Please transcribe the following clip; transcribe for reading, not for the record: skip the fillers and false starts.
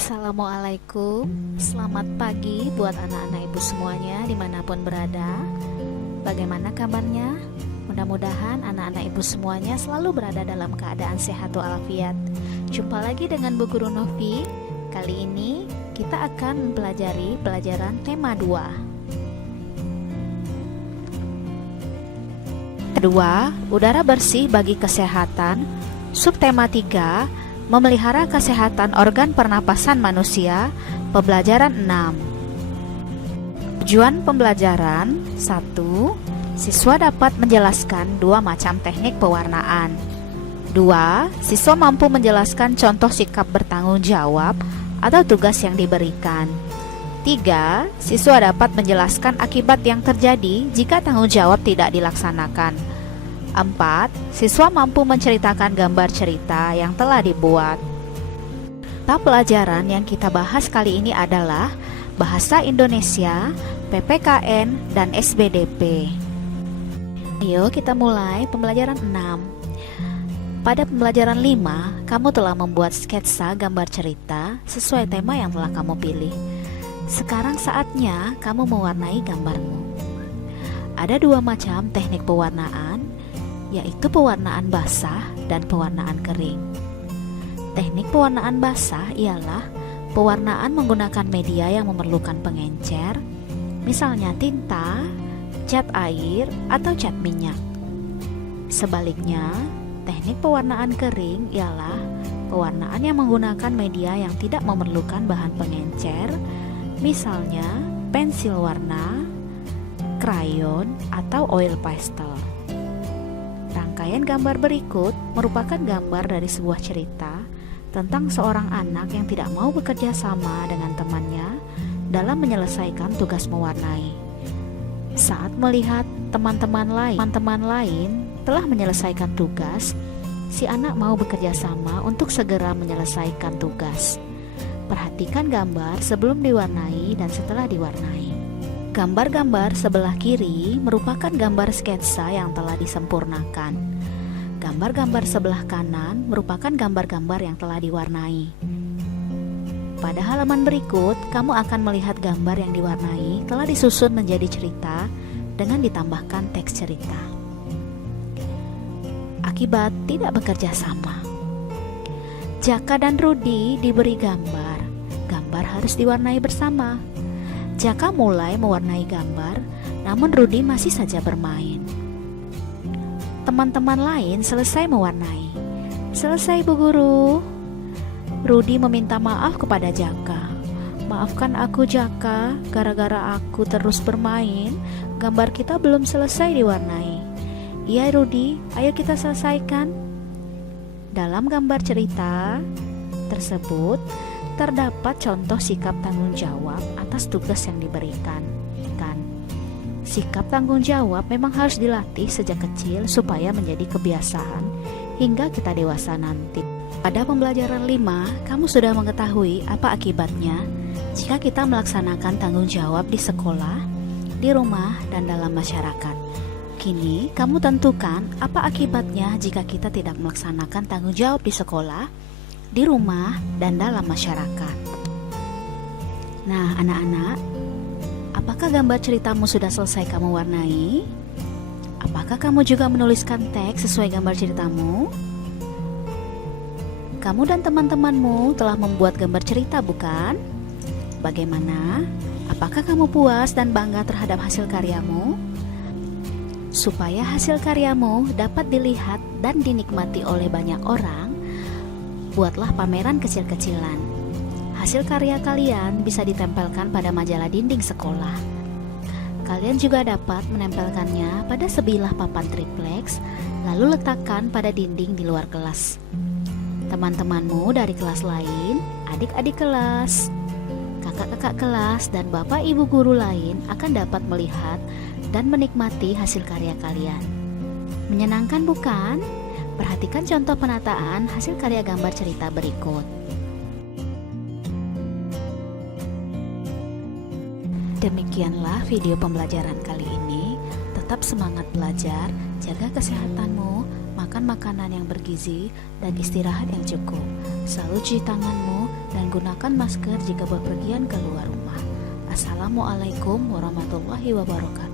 Assalamualaikum, selamat pagi buat anak-anak ibu semuanya dimanapun berada. Bagaimana kabarnya? Mudah-mudahan anak-anak ibu semuanya selalu berada dalam keadaan sehat walafiat. Jumpa lagi dengan Bu Guru Novi. Kali ini kita akan mempelajari pelajaran tema 2. Kedua, udara bersih bagi kesehatan. Subtema 3, memelihara kesehatan organ pernapasan manusia. Pembelajaran 6. Tujuan pembelajaran 1. Siswa dapat menjelaskan 2 macam teknik pewarnaan. 2. Siswa mampu menjelaskan contoh sikap bertanggung jawab atau tugas yang diberikan. 3. Siswa dapat menjelaskan akibat yang terjadi jika tanggung jawab tidak dilaksanakan. 4. Siswa mampu menceritakan gambar cerita yang telah dibuat. Pelajaran yang kita bahas kali ini adalah Bahasa Indonesia, PPKN, dan SBDP. Ayo kita mulai pembelajaran 6. Pada pembelajaran 5, kamu telah membuat sketsa gambar cerita sesuai tema yang telah kamu pilih. Sekarang saatnya kamu mewarnai gambarmu. Ada 2 macam teknik pewarnaan, yaitu pewarnaan basah dan pewarnaan kering. Teknik pewarnaan basah ialah pewarnaan menggunakan media yang memerlukan pengencer, misalnya tinta, cat air, atau cat minyak. Sebaliknya, teknik pewarnaan kering ialah pewarnaan yang menggunakan media yang tidak memerlukan bahan pengencer, misalnya pensil warna, krayon, atau oil pastel. Rangkaian gambar berikut merupakan gambar dari sebuah cerita tentang seorang anak yang tidak mau bekerja sama dengan temannya dalam menyelesaikan tugas mewarnai. Saat melihat teman-teman lain telah menyelesaikan tugas, si anak mau bekerja sama untuk segera menyelesaikan tugas. Perhatikan gambar sebelum diwarnai dan setelah diwarnai. Gambar-gambar sebelah kiri merupakan gambar sketsa yang telah disempurnakan. Gambar-gambar sebelah kanan merupakan gambar-gambar yang telah diwarnai. Pada halaman berikut, kamu akan melihat gambar yang diwarnai telah disusun menjadi cerita dengan ditambahkan teks cerita. Akibat tidak bekerja sama. Jaka dan Rudi diberi gambar. Gambar harus diwarnai bersama. Jaka mulai mewarnai gambar, namun Rudi masih saja bermain. Teman-teman lain selesai mewarnai. "Selesai, Bu Guru." Rudi meminta maaf kepada Jaka. "Maafkan aku, Jaka, gara-gara aku terus bermain, gambar kita belum selesai diwarnai." "Iya, Rudi, ayo kita selesaikan." Dalam gambar cerita tersebut terdapat contoh sikap tanggung jawab atas tugas yang diberikan. Sikap tanggung jawab memang harus dilatih sejak kecil supaya menjadi kebiasaan hingga kita dewasa nanti. Pada pembelajaran 5, kamu sudah mengetahui apa akibatnya jika kita melaksanakan tanggung jawab di sekolah, di rumah, dan dalam masyarakat. Kini, kamu tentukan apa akibatnya jika kita tidak melaksanakan tanggung jawab di sekolah, di rumah, dan dalam masyarakat. Nah, anak-anak, apakah gambar ceritamu sudah selesai kamu warnai? Apakah kamu juga menuliskan teks sesuai gambar ceritamu? Kamu dan teman-temanmu telah membuat gambar cerita, bukan? Bagaimana? Apakah kamu puas dan bangga terhadap hasil karyamu? Supaya hasil karyamu dapat dilihat dan dinikmati oleh banyak orang, buatlah pameran kecil-kecilan. Hasil karya kalian bisa ditempelkan pada majalah dinding sekolah. Kalian juga dapat menempelkannya pada sebilah papan triplex, lalu letakkan pada dinding di luar kelas. Teman-temanmu dari kelas lain, adik-adik kelas, kakak-kakak kelas, dan bapak ibu guru lain akan dapat melihat dan menikmati hasil karya kalian. Menyenangkan, bukan? Perhatikan contoh penataan hasil karya gambar cerita berikut. Demikianlah video pembelajaran kali ini. Tetap semangat belajar, jaga kesehatanmu, makan makan makanan yang bergizi, dan istirahat yang cukup. Selalu cuci tanganmu dan gunakan masker jika bepergian keluar rumah. Assalamualaikum warahmatullahi wabarakatuh.